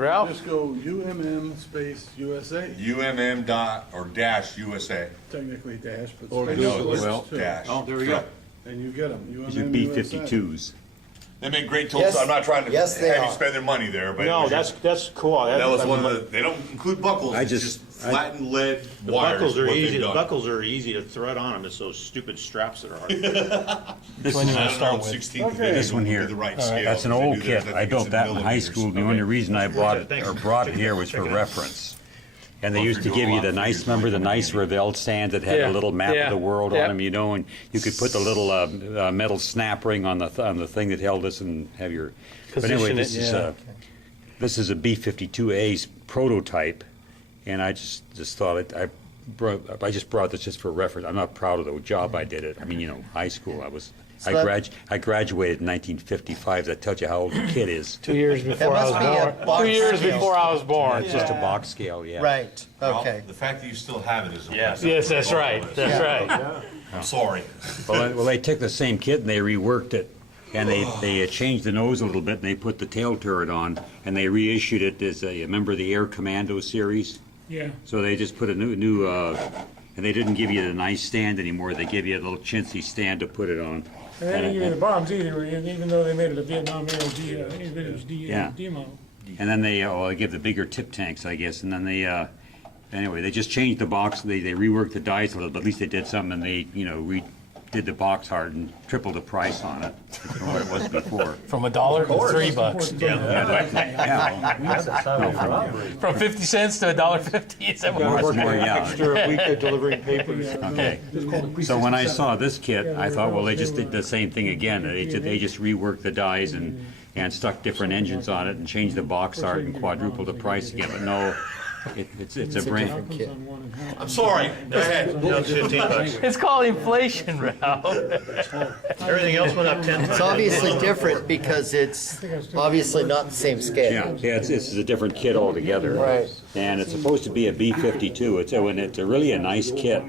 Ralph? Just go UMM space USA, UMM dot or dash USA. technically dash, but Or space Google, works well, too. dash. Oh, there we go. And you get them, These are UMM USA. B-52s. They make great tools. Yes. I'm not trying to Yes, they have you are. spend their money there, but it No, was that's just- cool. that was one of the. They don't include buckles. I it's just- flattened lead The wires. buckles are what they've easy. The done. buckles are easy to thread on them. It's those stupid straps that are hard. This one is, you I want to don't start know. with? 16th Okay. division This one would be here. The right All right. scale. that's an They old do kit. that. I think built it's that in high millimeters. school. The Okay. only reason I brought it Thanks. or brought it here was for Check it out. reference. And they Well, used to if give you're you doing the a lot nice, for remember the years, nice Revell stands that had Yeah, a little map yeah, of the world yeah. on them, you know, and you could put the little metal snap ring on the thing that held this and have your. But anyway, Position it, this is yeah. this is a B-52A's prototype, and I just thought I just brought this just for reference. I'm not proud of the job I did it. I mean, you know, high school. So that- I graduated in 1955. That tells you how old the kid is. 2 years before I must was be a born. box 2 years scale. before I was born. It's just a box scale, yeah. Right, Well, okay. the fact that you still have it is. Yes. Yes, that's right. That's right. I'm sorry. Well, they took the same kit and they reworked it, and they changed the nose a little bit, and they put the tail turret on, and they reissued it as a member of the Air Commando series. Yeah, So they just put a new and they didn't give you the nice stand anymore. They give you a little chintzy stand to put it on. and they didn't give you the bombs either, even though they made it a Vietnam era Yeah. D model. And then they give the bigger tip tanks, I guess. And then anyway, they just changed the box. They reworked the dies a little, but at least they did something. And they redid the box hard and tripled the price on it from what it was before. From $1 to $3. From 50 cents to $1.50. Is that what Much we're more, yeah. Extra week of delivering papers. Okay. So when I saw this kit, I thought, well, they just did the same thing again. They just reworked the dies and stuck different engines on it and changed the box art and quadrupled the price again. But no, it's a brand. I'm sorry. Go ahead. Now it's $15. It's called inflation, Ralph. Everything else went up 10. It's obviously different because it's obviously not the same scale. Yeah, this is a different kit altogether. Right. And it's supposed to be a B-52. It's really a nice kit.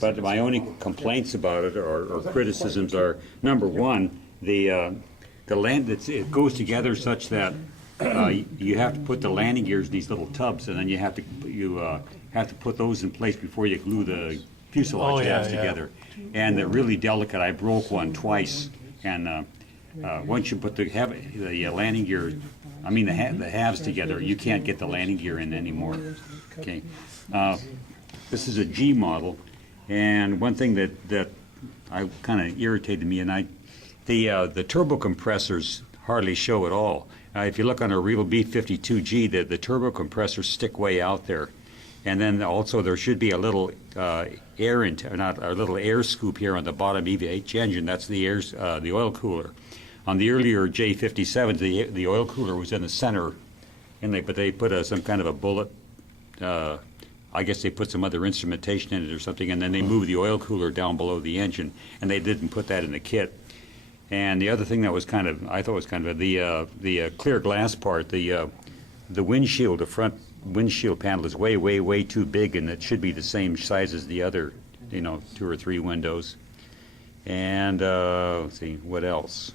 But my only complaints about it or criticisms are, number one, the land it goes together such that you have to put the landing gears in these little tubs, and then you have to put those in place before you glue the fuselage halves together. And they're really delicate. I broke one twice, and once you put the landing gear, I mean the halves together, you can't get the landing gear in anymore. Okay, this is a G model, and one thing that I kind of irritated me, and the turbo compressors hardly show at all. If you look on a Revell B-52G, the turbo compressors stick way out there, and then also there should be a little air scoop here on the bottom EVH engine. That's the oil cooler. On the earlier J57s, the oil cooler was in the center, but they put some kind of a bullet. I guess they put some other instrumentation in it or something, and then they moved the oil cooler down below the engine, and they didn't put that in the kit. And the other thing that was I thought was kind of the clear glass part, the windshield, the front windshield panel is way too big, and it should be the same size as the other, 2 or 3 windows. And let's see, what else?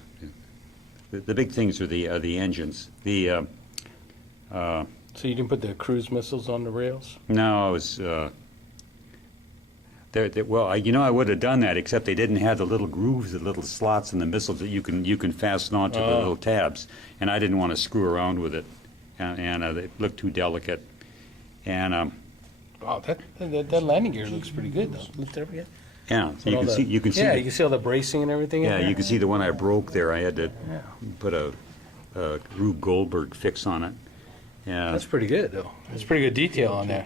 The big things are the engines. So you didn't put the cruise missiles on the rails? No, it was. Well, I would have done that, except they didn't have the little grooves, the little slots in the missiles that you can fasten onto the little tabs, and I didn't want to screw around with it, and they looked too delicate. And Wow, that landing gear looks pretty good, though. Lift it up again. yeah, so you can see. Yeah, you can see all the bracing and everything. Yeah, in there. you can see the one I broke there. I had to put a Rube Goldberg fix on it. Yeah, That's pretty good, though. That's pretty good detail on there.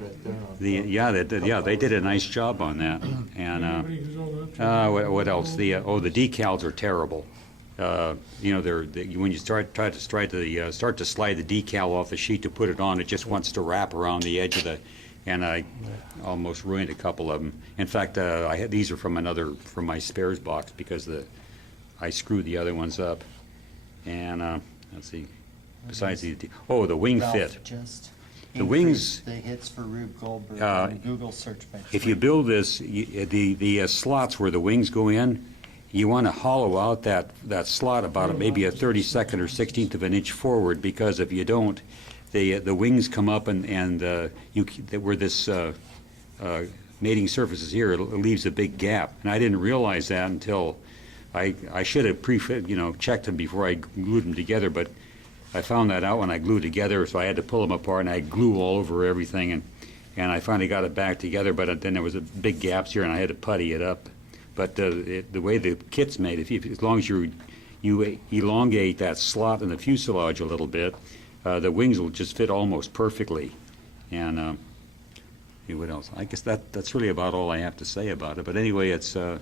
they did a nice job on that. And what else? The decals are terrible. When you start to slide the decal off the sheet to put it on, it just wants to wrap around the edge of the, and I almost ruined a couple of them. In fact, these are from my spares box because I screwed the other ones up. And let's see. Besides the wing fit. Just The wings. the hits for Rube Goldberg on Google search bench. If you build this, the slots where the wings go in, you want to hollow out that slot about maybe a 32nd or 16th of an inch forward, because if you don't, the wings come up and where this mating surface is here, it leaves a big gap. And I didn't realize that until I should have checked them before I glued them together, but I found that out when I glued together, so I had to pull them apart, and I had glue all over everything, and I finally got it back together, but then there was a big gaps here, and I had to putty it up. But the way the kit's made, as long as you elongate that slot in the fuselage a little bit, the wings will just fit almost perfectly. And what else? I guess that's really about all I have to say about it. But anyway, it's a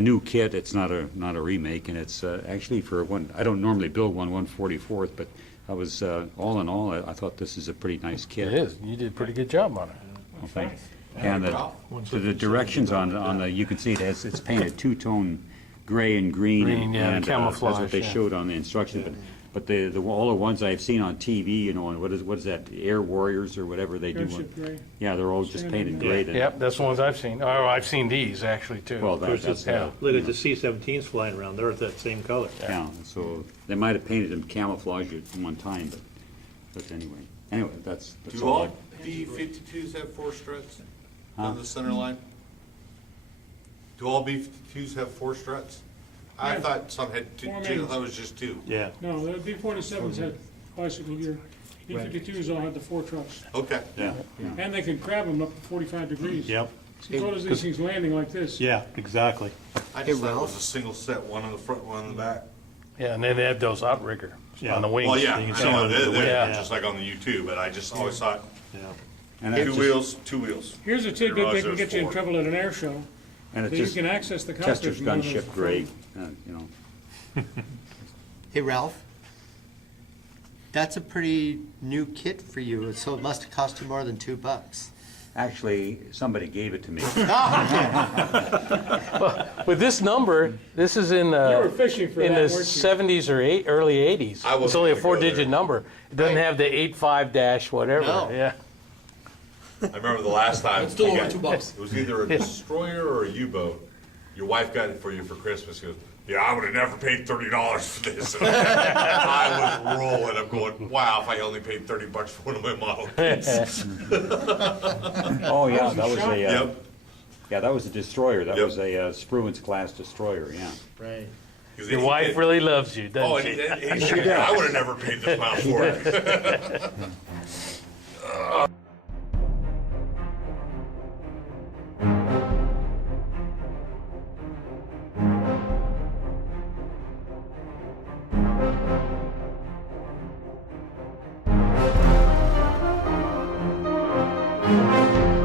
new kit. It's not a remake, and it's actually for one. I don't normally build one 1/44th, but I was all in all, I thought this is a pretty nice kit. It is. You did a pretty good job on it. Well, thanks. And the directions on the, you can see it's painted two-tone gray and green. Green, yeah, camouflage, that's what they yeah. showed on the instructions. But all the ones I've seen on TV, and what is that, Air Warriors or whatever they do. Gunship gray. Yeah, they're all just painted gray. Yep, that's the ones I've seen. Oh, I've seen these actually too. Well, that's yeah. Look at the C-17s flying around, they're that same color. yeah. So they might have painted them camouflage at one time, but anyway, that's Do all. all B-52s have 4 struts on the center line? Do all B-52s have 4 struts? I Yeah. thought some had two, Four I mains. thought it was just 2. Yeah. No, the B-47s had bicycle gear. B-52s all had the 4 trucks. Okay. Yeah, And they could crab them up to 45 degrees. yep, See, notice these things landing like this. yeah, exactly. I Hey, just thought it Ralph? was a single set, one in the front, one in the back. Yeah, and then they have those outrigger Yeah. on the wings. Well, yeah, you can I see know, them they're, with the they're wing. just like on the U2, but I just always thought Yeah. And that's 2 just- wheels, 2 wheels. Here's a tidbit realize that can there's get you in 4. trouble at an air show. And That it's you just can access the cockpit. Chester's from one of those Gunship gray, front- Hey, Ralph? That's a pretty new kit for you, so it must have cost you more than $2. Actually, somebody gave it to me. With this number, this is in You were the fishing for in that, the weren't you? 70s or early 80s. I wasn't It's only a gonna go 4-digit there. number. It doesn't have the 85 dash whatever. No. Yeah. I remember the last time. It's still you over got- $2. It was either a destroyer or a U-boat. Your wife got it for you for Christmas. She goes, yeah, I would have never paid $30 for this. And I was rolling. I'm going, wow, if I only paid $30 for one of my model kits. Oh, yeah, that was a, Yep. yeah, that was a destroyer. That Yep. was a Spruance class destroyer, yeah. Right. Your wife really loves you, doesn't Oh, she? and he said, I would have never paid this amount for it. Thank you.